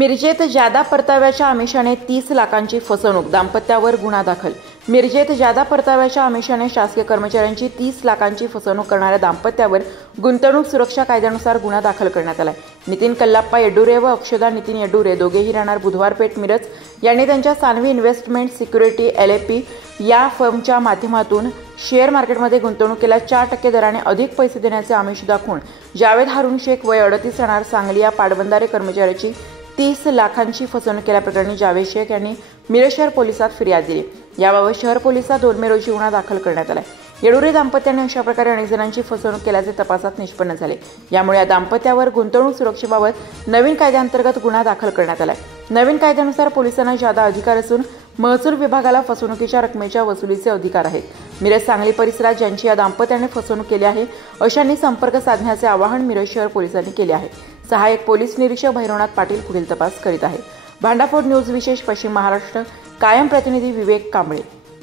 मिरजेत जादा परताव्याच्या आमिषाने 30 लाखांची फसवणूक, दाम्पत्यावर गुन्हा दाखल। मिरजेत जादा परताव्याच्या आमिषाने शासकीय कर्मचाऱ्यांची 30 लाखांची फसवणूक करणाऱ्या दाम्पत्यावर गुंतवणूक सुरक्षा कायद्यानुसार गुन्हा दाखल करण्यात आला आहे। नितीन कल्लाप्पा येडुरे व अक्षदा नितीन येडुरे दोघेही राहणार बुधवार पेठ मिरज यांनी त्यांच्या सानवी इन्व्हेस्टमेंट सिक्युरिटी LLP या फर्मच्या माध्यमातून शेअर मार्केटमध्ये गुंतवणूक केल्यास 4% दराने अधिक पैसे देण्याचे आमिष दाखवून जावेद हारून शेख वय 38 राहणार सांगली या पाटबंधारे कर्मचाऱ्याची 30 लाखांची फसवणूक केल्याप्रकरणी जावेद शेख यांनी मिरज शहर पोलिसात फिर्याद दिली। याबाबत शहर पोलिसात 2 मे रोजी गुन्हा दाखल करण्यात आला। येडुरे दाम्पत्याने अशा प्रकारे अनेक जणांची फसवणूक केल्याचे तपासात निष्पन्न झाले। यामुळे या दाम्पत्यावर गुंतवणूक सुरक्षेबाबत नवीन कायद्याअंतर्गत गुन्हा दाखल करण्यात आला आहे। नवीन कायद्यानुसार पोलिसांना जादा अधिकार असून महसूल विभागाला फसवणुकीच्या रकमेच्या वसुलीचे अधिकार आहेत। मिरज सांगली परिसरात ज्यांची या दाम्पत्याने फसवणूक केली आहे अशांनी संपर्क साधण्याचे आवाहन मिरज शहर पोलिसांनी केले आहे। सहाय्यक पोलीस निरीक्षक भैरवनाथ पाटील पुढील तपास करीत आहेत। भांडाफोड न्यूज विशेष पश्चिम महाराष्ट्र कायम प्रतिनिधी विवेक कांबळे।